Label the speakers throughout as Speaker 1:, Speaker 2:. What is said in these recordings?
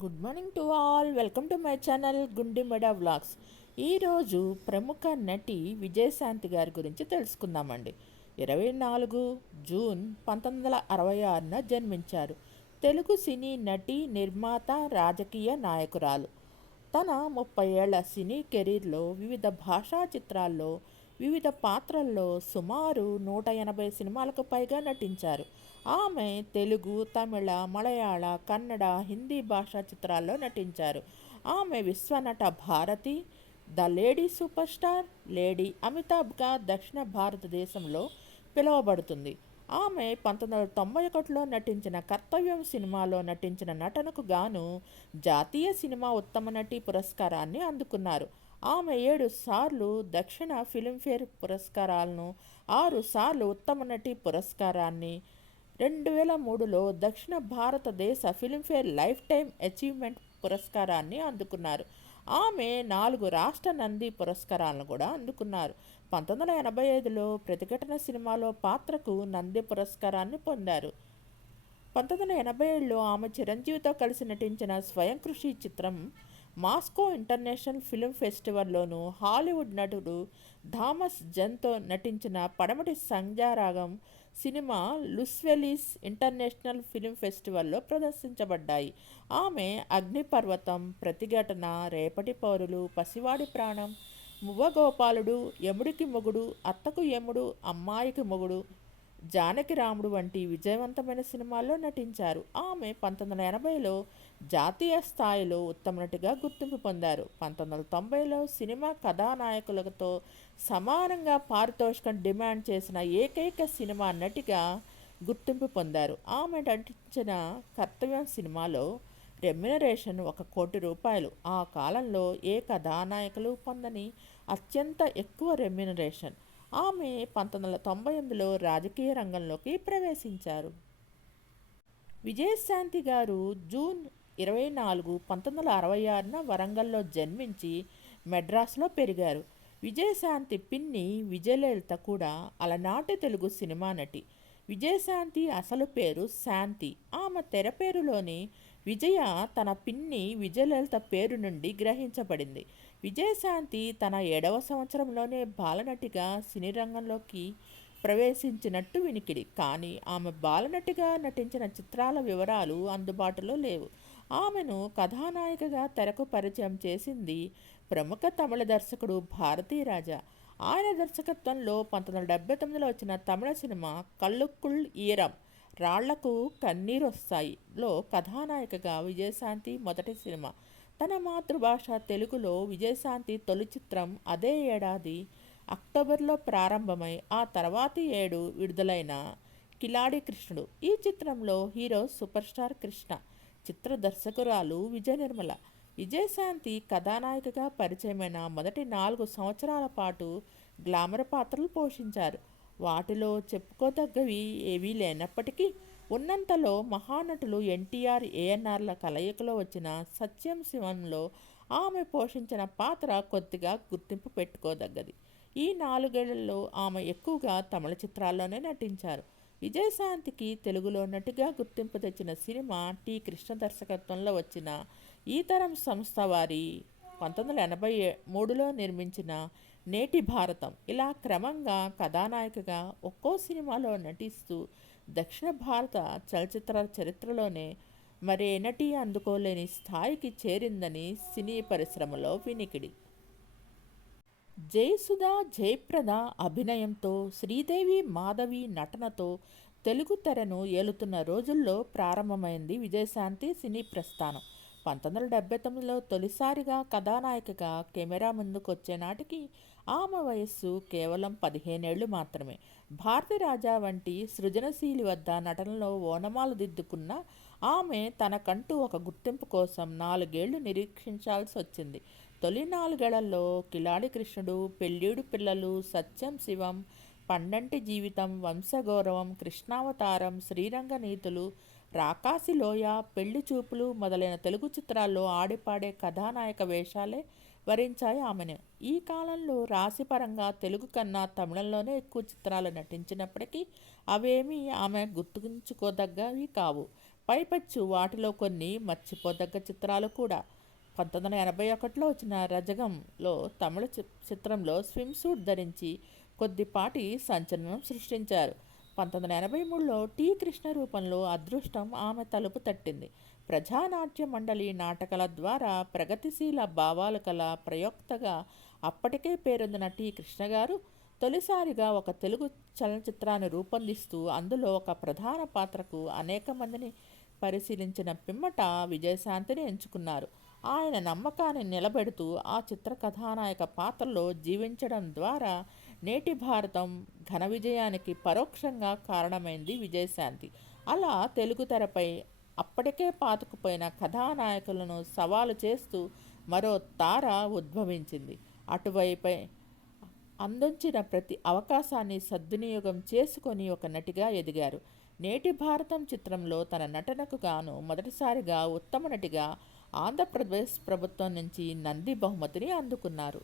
Speaker 1: good morning to all welcome to my channel Gundimada vlogs ఈరోజు ప్రముఖ నటి విజయశాంతి గారి గురించి తెలుసుకుందామండి ఇరవై నాలుగు జూన్ పంతొమ్మిది వందల అరవై ఆరున జన్మించారు తెలుగు సినీ నటి నిర్మాత రాజకీయ నాయకురాలు తన ముప్పై ఏళ్ల సినీ కెరీర్లో వివిధ భాషా చిత్రాల్లో వివిధ పాత్రల్లో సుమారు నూట ఎనభై సినిమాలకు పైగా నటించారు ఆమె తెలుగు తమిళ మలయాళ కన్నడ హిందీ భాషా చిత్రాల్లో నటించారు ఆమె విశ్వనట భారతి ద లేడీ సూపర్ స్టార్ లేడీ అమితాబ్గా దక్షిణ భారతదేశంలో పిలువబడుతుంది ఆమె పంతొమ్మిది వందల తొంభై ఒకటిలో నటించిన కర్తవ్యం సినిమాలో నటించిన నటనకు గాను జాతీయ సినిమా ఉత్తమ నటి పురస్కారాన్ని అందుకున్నారు ఆమె ఏడు సార్లు దక్షిణ ఫిలింఫేర్ పురస్కారాలను ఆరు సార్లు ఉత్తమ నటి పురస్కారాన్ని రెండు వేల మూడులో దక్షిణ భారతదేశ ఫిల్మ్ఫేర్ లైఫ్ టైం అచీవ్మెంట్ పురస్కారాన్ని అందుకున్నారు ఆమె నాలుగు రాష్ట్ర నంది పురస్కారాలను కూడా అందుకున్నారు పంతొమ్మిది వందల ఎనభై ఐదులో ప్రతిఘటన సినిమాలో పాత్రకు నంది పురస్కారాన్ని పొందారు పంతొమ్మిది వందల ఎనభై ఏడులో ఆమె చిరంజీవితో కలిసి నటించిన స్వయం కృషి చిత్రం మాస్కో ఇంటర్నేషనల్ ఫిల్మ్ ఫెస్టివల్లోనూ హాలీవుడ్ నటుడు థామస్ జన్తో నటించిన పడమటి సంజారాగం సినిమా లుస్వెలీస్ ఇంటర్నేషనల్ ఫిల్మ్ ఫెస్టివల్లో ప్రదర్శించబడ్డాయి ఆమె అగ్నిపర్వతం ప్రతిఘటన రేపటి పౌరులు పసివాడి ప్రాణం మువ్వగోపాలుడు యముడికి మొగుడు అత్తకు యముడు అమ్మాయికి మొగుడు జానకి రాముడు వంటి విజయవంతమైన సినిమాల్లో నటించారు ఆమె పంతొమ్మిది వందల ఎనభైలో జాతీయ స్థాయిలో ఉత్తమ నటిగా గుర్తింపు పొందారు పంతొమ్మిది వందల తొంభైలో సినిమా కథానాయకులతో సమానంగా పారితోషికం డిమాండ్ చేసిన ఏకైక సినిమా నటిగా గుర్తింపు పొందారు ఆమె నటించిన కర్తవ్యం సినిమాలో రెమ్యునరేషన్ ఒక కోటి రూపాయలు ఆ కాలంలో ఏ కథానాయకులు పొందని అత్యంత ఎక్కువ రెమ్యునరేషన్ ఆమె పంతొమ్మిది వందల తొంభై ఎనిమిదిలో రాజకీయ రంగంలోకి ప్రవేశించారు విజయశాంతి గారు జూన్ ఇరవై నాలుగు పంతొమ్మిది వందల అరవై ఆరున వరంగల్లో జన్మించి మెడ్రాస్లో పెరిగారు విజయశాంతి పిన్ని విజయలలిత కూడా అలనాటి తెలుగు సినిమా నటి విజయశాంతి అసలు పేరు శాంతి ఆమె తెర పేరులోని విజయ తన పిన్ని విజయలలిత పేరు నుండి గ్రహించబడింది విజయశాంతి తన ఏడవ సంవత్సరంలోనే బాలనటిగా సినీ రంగంలోకి ప్రవేశించినట్టు వినికిడి కానీ ఆమె బాలనటిగా నటించిన చిత్రాల వివరాలు అందుబాటులో లేవు ఆమెను కథానాయికగా తెరకు పరిచయం చేసింది ప్రముఖ తమిళ దర్శకుడు భారతీరాజా ఆయన దర్శకత్వంలో పంతొమ్మిది డెబ్బై తొమ్మిదిలో వచ్చిన తమిళ సినిమా కళ్ళుక్కుల్ ఈరం రాళ్లకు లో కథానాయికగా విజయశాంతి మొదటి సినిమా తన మాతృభాష తెలుగులో విజయశాంతి తొలి చిత్రం అదే ఏడాది అక్టోబర్లో ప్రారంభమై ఆ తర్వాతి ఏడు విడుదలైన కిలాడి కృష్ణుడు ఈ చిత్రంలో హీరో సూపర్ స్టార్ కృష్ణ చిత్ర దర్శకురాలు విజయనిర్మల విజయశాంతి కథానాయికగా పరిచయమైన మొదటి నాలుగు సంవత్సరాల పాటు గ్లామర్ పాత్రలు పోషించారు వాటిలో చెప్పుకోదగ్గవి ఏవీ లేనప్పటికీ ఉన్నంతలో మహానటులు ఎన్టీఆర్ ఏఎన్ఆర్ల కలయికలో వచ్చిన సత్యం శివంలో ఆమె పోషించిన పాత్ర కొద్దిగా గుర్తింపు పెట్టుకోదగ్గది ఈ నాలుగేళ్లలో ఆమె ఎక్కువగా తమిళ చిత్రాల్లోనే నటించారు విజయశాంతికి తెలుగులో నటిగా గుర్తింపు తెచ్చిన సినిమా టి కృష్ణ దర్శకత్వంలో వచ్చిన ఈ తరం సంస్థ వారి పంతొమ్మిది వందల ఎనభై మూడులో నిర్మించిన నేటి భారతం ఇలా క్రమంగా కథానాయికగా ఒక్కో సినిమాలో నటిస్తూ దక్షిణ భారత చలచిత్ర చరిత్రలోనే మరే నటి అందుకోలేని స్థాయికి చేరిందని సినీ పరిశ్రమలో వినికిడి జయసుధ జయప్రద అభినయంతో శ్రీదేవి మాధవి నటనతో తెలుగు తెరను ఏలుతున్న రోజుల్లో ప్రారంభమైంది విజయశాంతి సినీ ప్రస్థానం పంతొమ్మిది వందల డెబ్బై తొమ్మిదిలో తొలిసారిగా కథానాయికగా కెమెరా ముందుకొచ్చే నాటికి ఆమె వయస్సు కేవలం పదిహేనేళ్లు మాత్రమే భారతి రాజా వంటి సృజనశీలి వద్ద నటనలో ఓనమాలు దిద్దుకున్న ఆమె తనకంటూ ఒక గుర్తింపు కోసం నాలుగేళ్లు నిరీక్షించాల్సి వచ్చింది తొలి నాలుగేళ్లలో కిలాడి కృష్ణుడు పెళ్ళిడు పిల్లలు సత్యం శివం పండంటి జీవితం వంశగౌరవం కృష్ణావతారం శ్రీరంగ నీతులు లోయ పెళ్లి చూపులు మొదలైన తెలుగు చిత్రాల్లో ఆడిపాడే కథానాయక వేషాలే వరించాయి ఆమెను ఈ కాలంలో రాశిపరంగా తెలుగు కన్నా తమిళంలోనే ఎక్కువ చిత్రాలు నటించినప్పటికీ అవేమీ ఆమె గుర్తుంచుకోదగ్గవి కావు పైపచ్చు వాటిలో కొన్ని మర్చిపోదగ్గ చిత్రాలు కూడా పంతొమ్మిది వందల ఎనభై ఒకటిలో వచ్చిన రజగంలో తమిళ చిత్రంలో స్విమ్ సూట్ ధరించి కొద్దిపాటి సంచలనం సృష్టించారు పంతొమ్మిది వందల ఎనభై మూడులో టీ కృష్ణ రూపంలో అదృష్టం ఆమె తలుపు తట్టింది ప్రజానాట్య మండలి నాటకాల ద్వారా ప్రగతిశీల భావాలు కల ప్రయోక్తగా అప్పటికే పేరొందిన టీ కృష్ణ గారు తొలిసారిగా ఒక తెలుగు చలనచిత్రాన్ని రూపొందిస్తూ అందులో ఒక ప్రధాన పాత్రకు అనేక మందిని పరిశీలించిన పిమ్మట విజయశాంతిని ఎంచుకున్నారు ఆయన నమ్మకాన్ని నిలబెడుతూ ఆ చిత్ర కథానాయక పాత్రలో జీవించడం ద్వారా నేటి భారతం ఘన విజయానికి పరోక్షంగా కారణమైంది విజయశాంతి అలా తెలుగు తెరపై అప్పటికే పాతుకుపోయిన కథానాయకులను సవాలు చేస్తూ మరో తార ఉద్భవించింది అటువైపై అందించిన ప్రతి అవకాశాన్ని సద్వినియోగం చేసుకొని ఒక నటిగా ఎదిగారు నేటి భారతం చిత్రంలో తన నటనకు గాను మొదటిసారిగా ఉత్తమ నటిగా ఆంధ్రప్రదేశ్ ప్రభుత్వం నుంచి నంది బహుమతిని అందుకున్నారు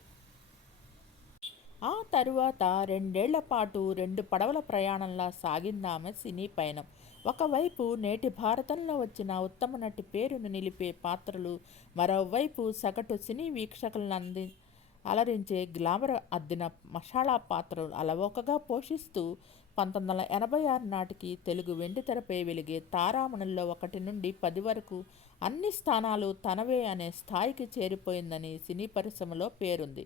Speaker 1: ఆ తరువాత రెండేళ్ల పాటు రెండు పడవల ప్రయాణంలా సాగిందామె సినీ పయనం ఒకవైపు నేటి భారతంలో వచ్చిన ఉత్తమ నటి పేరును నిలిపే పాత్రలు మరోవైపు సగటు సినీ వీక్షకులను అంది అలరించే గ్లామర్ అద్దిన మషాళా పాత్రలు అలవోకగా పోషిస్తూ పంతొమ్మిది వందల ఎనభై ఆరు నాటికి తెలుగు వెండి తెరపై వెలిగే తారామణుల్లో ఒకటి నుండి పది వరకు అన్ని స్థానాలు తనవే అనే స్థాయికి చేరిపోయిందని సినీ పరిశ్రమలో పేరుంది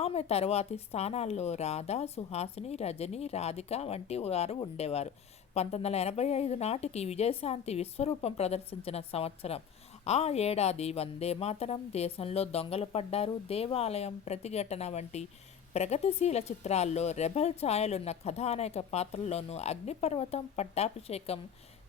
Speaker 1: ఆమె తర్వాతి స్థానాల్లో రాధా సుహాసిని రజని రాధిక వంటి వారు ఉండేవారు పంతొమ్మిది వందల ఎనభై ఐదు నాటికి విజయశాంతి విశ్వరూపం ప్రదర్శించిన సంవత్సరం ఆ ఏడాది వందే మాతరం దేశంలో దొంగలు పడ్డారు దేవాలయం ప్రతిఘటన వంటి ప్రగతిశీల చిత్రాల్లో రెబల్ ఛాయలున్న కథానాయక పాత్రల్లోనూ అగ్నిపర్వతం పట్టాభిషేకం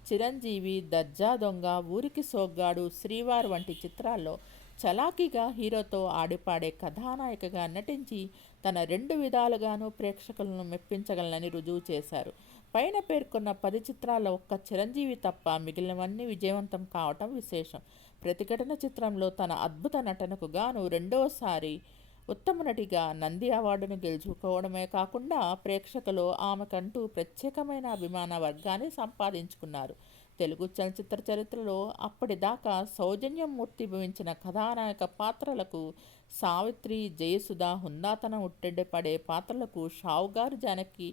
Speaker 1: చిరంజీవి దర్జా దొంగ ఊరికి సోగ్గాడు శ్రీవారు వంటి చిత్రాల్లో చలాకీగా హీరోతో ఆడిపాడే కథానాయకగా నటించి తన రెండు విధాలుగానూ ప్రేక్షకులను మెప్పించగలనని రుజువు చేశారు పైన పేర్కొన్న పది చిత్రాల ఒక్క చిరంజీవి తప్ప మిగిలినవన్నీ విజయవంతం కావటం విశేషం ప్రతిఘటన చిత్రంలో తన అద్భుత నటనకు గాను రెండవసారి ఉత్తమ నటిగా నంది అవార్డును గెలుచుకోవడమే కాకుండా ప్రేక్షకులు ఆమెకంటూ ప్రత్యేకమైన అభిమాన వర్గాన్ని సంపాదించుకున్నారు తెలుగు చలచిత్ర చరిత్రలో అప్పటిదాకా సౌజన్యం మూర్తి భవించిన కథానాయక పాత్రలకు సావిత్రి జయసుధ హుందాతనం ఉట్టెడ్డపడే పాత్రలకు షావుగారు జానకి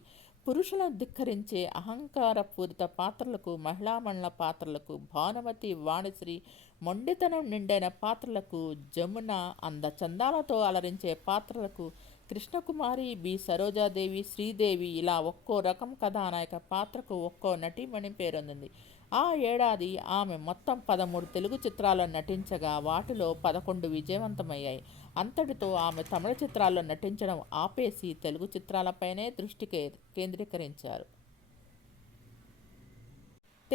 Speaker 1: పురుషుల ధిక్కరించే అహంకారపూరిత పాత్రలకు మహిళామణుల పాత్రలకు భానుమతి వాణిశ్రీ మొండితనం నిండైన పాత్రలకు జమున అందచందాలతో అలరించే పాత్రలకు కృష్ణకుమారి బి సరోజాదేవి శ్రీదేవి ఇలా ఒక్కో రకం కథానాయక పాత్రకు ఒక్కో నటీమణి పేరొందింది ఆ ఏడాది ఆమె మొత్తం పదమూడు తెలుగు చిత్రాల్లో నటించగా వాటిలో పదకొండు విజయవంతమయ్యాయి అంతటితో ఆమె తమిళ చిత్రాల్లో నటించడం ఆపేసి తెలుగు చిత్రాలపైనే దృష్టి కేంద్రీకరించారు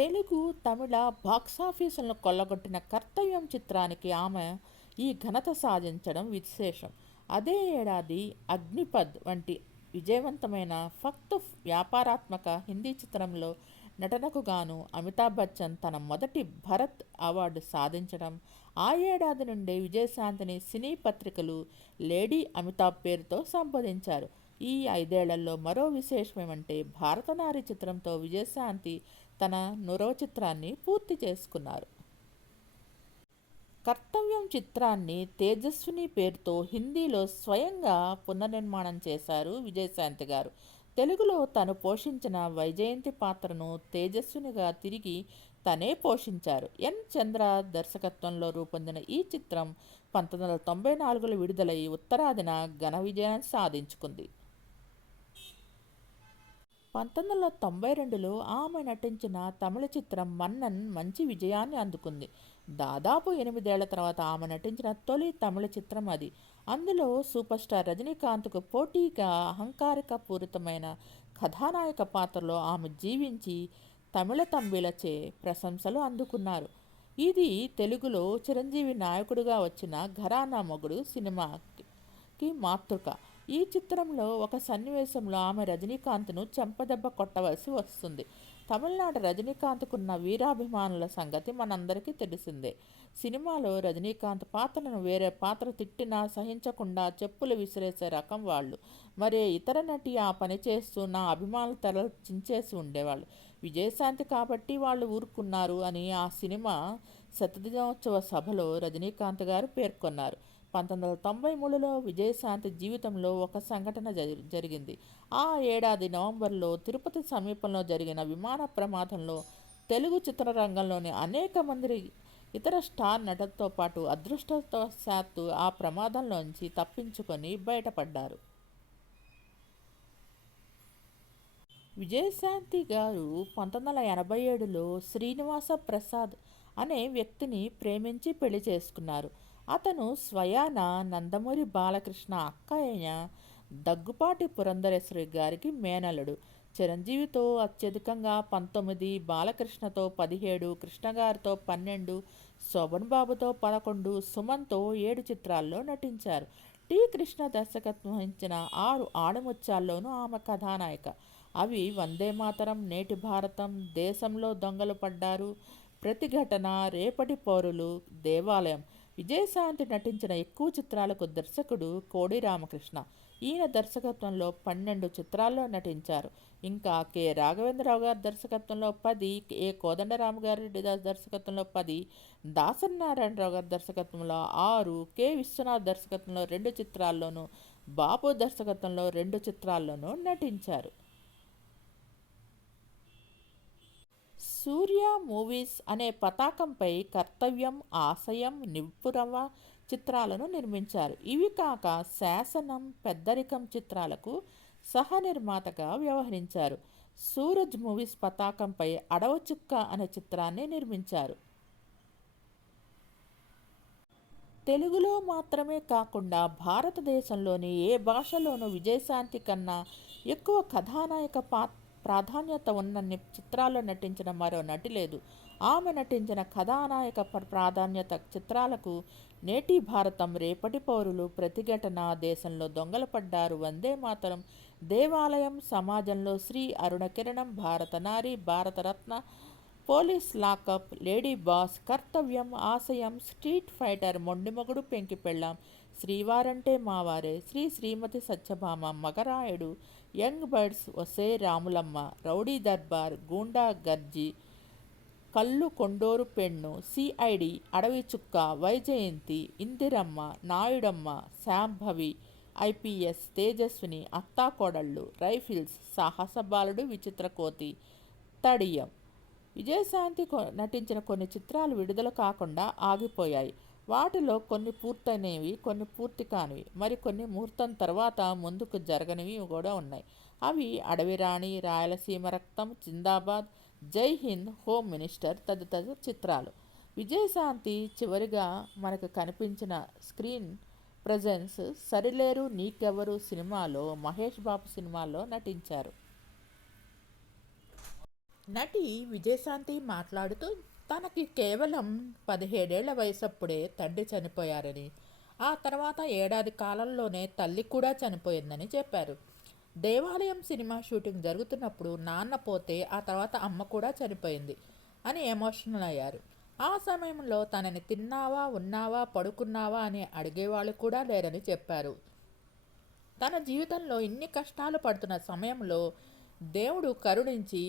Speaker 1: తెలుగు తమిళ బాక్సాఫీసులను కొల్లగొట్టిన కర్తవ్యం చిత్రానికి ఆమె ఈ ఘనత సాధించడం విశేషం అదే ఏడాది అగ్నిపద్ వంటి విజయవంతమైన ఫక్త వ్యాపారాత్మక హిందీ చిత్రంలో నటనకు గాను అమితాబ్ బచ్చన్ తన మొదటి భరత్ అవార్డు సాధించడం ఆ ఏడాది నుండే విజయశాంతిని సినీ పత్రికలు లేడీ అమితాబ్ పేరుతో సంబోధించారు ఈ ఐదేళ్లలో మరో విశేషమేమంటే భారతనారి చిత్రంతో విజయశాంతి తన నురవ చిత్రాన్ని పూర్తి చేసుకున్నారు కర్తవ్యం చిత్రాన్ని తేజస్విని పేరుతో హిందీలో స్వయంగా పునర్నిర్మాణం చేశారు విజయశాంతి గారు తెలుగులో తను పోషించిన వైజయంతి పాత్రను తేజస్వినిగా తిరిగి తనే పోషించారు ఎన్ చంద్ర దర్శకత్వంలో రూపొందిన ఈ చిత్రం పంతొమ్మిది వందల తొంభై నాలుగులో విడుదలై ఉత్తరాదిన ఘన విజయాన్ని సాధించుకుంది పంతొమ్మిది వందల తొంభై రెండులో ఆమె నటించిన తమిళ చిత్రం మన్నన్ మంచి విజయాన్ని అందుకుంది దాదాపు ఎనిమిదేళ్ల తర్వాత ఆమె నటించిన తొలి తమిళ చిత్రం అది అందులో సూపర్ స్టార్ రజనీకాంత్కు పోటీగా అహంకారిక పూరితమైన కథానాయక పాత్రలో ఆమె జీవించి తమిళ తంబిలచే ప్రశంసలు అందుకున్నారు ఇది తెలుగులో చిరంజీవి నాయకుడిగా వచ్చిన ఘరానా మొగుడు సినిమాకి మాతృక ఈ చిత్రంలో ఒక సన్నివేశంలో ఆమె రజనీకాంత్ను చెంపదెబ్బ కొట్టవలసి వస్తుంది తమిళనాడు రజనీకాంత్కున్న వీరాభిమానుల సంగతి మనందరికీ తెలిసిందే సినిమాలో రజనీకాంత్ పాత్రను వేరే పాత్ర తిట్టినా సహించకుండా చెప్పులు విసిరేసే రకం వాళ్ళు మరే ఇతర నటి ఆ పని చేస్తూ నా అభిమానులు తెరలు చించేసి ఉండేవాళ్ళు విజయశాంతి కాబట్టి వాళ్ళు ఊరుకున్నారు అని ఆ సినిమా శతదినోత్సవ సభలో రజనీకాంత్ గారు పేర్కొన్నారు పంతొమ్మిది వందల తొంభై మూడులో విజయశాంతి జీవితంలో ఒక సంఘటన జరిగింది ఆ ఏడాది నవంబర్లో తిరుపతి సమీపంలో జరిగిన విమాన ప్రమాదంలో తెలుగు చిత్రరంగంలోని అనేక మంది ఇతర స్టార్ నటనతో పాటు అదృష్టవశాత్తు ఆ ప్రమాదంలోంచి తప్పించుకొని బయటపడ్డారు విజయశాంతి గారు పంతొమ్మిది వందల ఎనభై ఏడులో శ్రీనివాస ప్రసాద్ అనే వ్యక్తిని ప్రేమించి పెళ్లి చేసుకున్నారు అతను స్వయాన నందమూరి బాలకృష్ణ అక్క అయిన దగ్గుపాటి పురంధరేశ్వరి గారికి మేనలుడు చిరంజీవితో అత్యధికంగా పంతొమ్మిది బాలకృష్ణతో పదిహేడు కృష్ణగారితో పన్నెండు శోభన్ బాబుతో పదకొండు సుమన్తో ఏడు చిత్రాల్లో నటించారు టి కృష్ణ దర్శకత్వం వహించిన ఆరు ఆడముత్యాల్లోనూ ఆమె కథానాయిక అవి వందే మాతరం నేటి భారతం దేశంలో దొంగలు పడ్డారు ప్రతిఘటన రేపటి పౌరులు దేవాలయం విజయశాంతి నటించిన ఎక్కువ చిత్రాలకు దర్శకుడు కోడి రామకృష్ణ ఈయన దర్శకత్వంలో పన్నెండు చిత్రాల్లో నటించారు ఇంకా కె రాఘవేంద్రరావు గారి దర్శకత్వంలో పది ఏ కోదండరామ గారి దర్శకత్వంలో పది దాసనారాయణరావు గారి దర్శకత్వంలో ఆరు కె విశ్వనాథ్ దర్శకత్వంలో రెండు చిత్రాల్లోనూ బాపు దర్శకత్వంలో రెండు చిత్రాల్లోనూ నటించారు సూర్య మూవీస్ అనే పతాకంపై కర్తవ్యం ఆశయం నిపురవ చిత్రాలను నిర్మించారు ఇవి కాక శాసనం పెద్దరికం చిత్రాలకు సహ నిర్మాతగా వ్యవహరించారు సూరజ్ మూవీస్ పతాకంపై అడవ చుక్క అనే చిత్రాన్ని నిర్మించారు తెలుగులో మాత్రమే కాకుండా భారతదేశంలోని ఏ భాషలోనూ విజయశాంతి కన్నా ఎక్కువ కథానాయక పాత్ర ప్రాధాన్యత ఉన్నన్ని చిత్రాల్లో నటించిన మరో నటి లేదు ఆమె నటించిన కథానాయక ప్రాధాన్యత చిత్రాలకు నేటి భారతం రేపటి పౌరులు ప్రతిఘటన దేశంలో దొంగలపడ్డారు వందే మాతరం దేవాలయం సమాజంలో శ్రీ అరుణకిరణం భారత నారి భారతరత్న పోలీస్ లాకప్ లేడీ బాస్ కర్తవ్యం ఆశయం స్ట్రీట్ ఫైటర్ మొండిమొగుడు పెంకి పెళ్ళాం శ్రీవారంటే మావారే శ్రీ శ్రీమతి సత్యభామ మగరాయుడు యంగ్ బర్డ్స్ వసే రాములమ్మ రౌడీ దర్బార్ గూండా గర్జీ కల్లు కొండోరు పెన్ను సిఐడి అడవి చుక్క వైజయంతి ఇందిరమ్మ నాయుడమ్మ శాంభవి ఐపిఎస్ తేజస్విని అత్తాకోడళ్ళు రైఫిల్స్ సాహస బాలుడు విచిత్రకోతి తడియం విజయశాంతి నటించిన కొన్ని చిత్రాలు విడుదల కాకుండా ఆగిపోయాయి వాటిలో కొన్ని పూర్తయినవి కొన్ని పూర్తి కానివి మరి కొన్ని ముహూర్తం తర్వాత ముందుకు జరగనివి కూడా ఉన్నాయి అవి అడవి రాణి రాయలసీమ రక్తం జిందాబాద్ జై హింద్ హోమ్ మినిస్టర్ తదితర చిత్రాలు విజయశాంతి చివరిగా మనకు కనిపించిన స్క్రీన్ ప్రజెన్స్ సరిలేరు నీకెవరు సినిమాలో మహేష్ బాబు సినిమాలో నటించారు నటి విజయశాంతి మాట్లాడుతూ తనకి కేవలం పదిహేడేళ్ల వయసప్పుడే తండ్రి చనిపోయారని ఆ తర్వాత ఏడాది కాలంలోనే తల్లి కూడా చనిపోయిందని చెప్పారు దేవాలయం సినిమా షూటింగ్ జరుగుతున్నప్పుడు నాన్న పోతే ఆ తర్వాత అమ్మ కూడా చనిపోయింది అని ఎమోషనల్ అయ్యారు ఆ సమయంలో తనని తిన్నావా ఉన్నావా పడుకున్నావా అని అడిగేవాళ్ళు కూడా లేరని చెప్పారు తన జీవితంలో ఇన్ని కష్టాలు పడుతున్న సమయంలో దేవుడు కరుణించి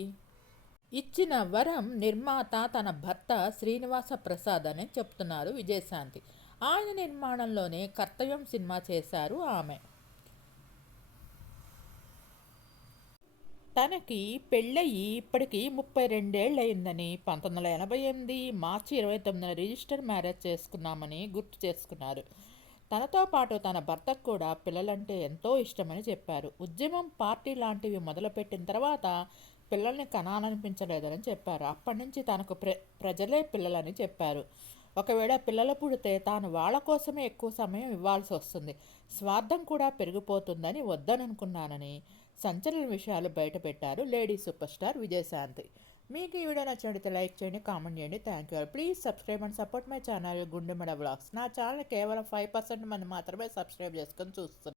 Speaker 1: ఇచ్చిన వరం నిర్మాత తన భర్త శ్రీనివాస ప్రసాద్ అని చెప్తున్నారు విజయశాంతి ఆయన నిర్మాణంలోనే కర్తవ్యం సినిమా చేశారు ఆమె తనకి పెళ్ళయి ఇప్పటికీ ముప్పై రెండేళ్ళు అయిందని పంతొమ్మిది వందల ఎనభై ఎనిమిది మార్చి ఇరవై తొమ్మిదిన రిజిస్టర్ మ్యారేజ్ చేసుకున్నామని గుర్తు చేసుకున్నారు తనతో పాటు తన భర్తకు కూడా పిల్లలంటే ఎంతో ఇష్టమని చెప్పారు ఉద్యమం పార్టీ లాంటివి మొదలుపెట్టిన తర్వాత పిల్లల్ని కనాలనిపించలేదని చెప్పారు అప్పటి నుంచి తనకు ప్ర ప్రజలే పిల్లలని చెప్పారు ఒకవేళ పిల్లలు పుడితే తాను వాళ్ళ కోసమే ఎక్కువ సమయం ఇవ్వాల్సి వస్తుంది స్వార్థం కూడా పెరిగిపోతుందని వద్దననుకున్నానని సంచలన విషయాలు బయటపెట్టారు లేడీ సూపర్ స్టార్ విజయశాంతి మీకు ఈ వీడియో నచ్చినట్టు లైక్ చేయండి కామెంట్ చేయండి thank you please subscribe and support my channel గుండెమడ blogs నా ఛానల్ కేవలం ఫైవ్ పర్సెంట్ మంది మాత్రమే సబ్స్క్రైబ్ చేసుకొని చూస్తున్నారు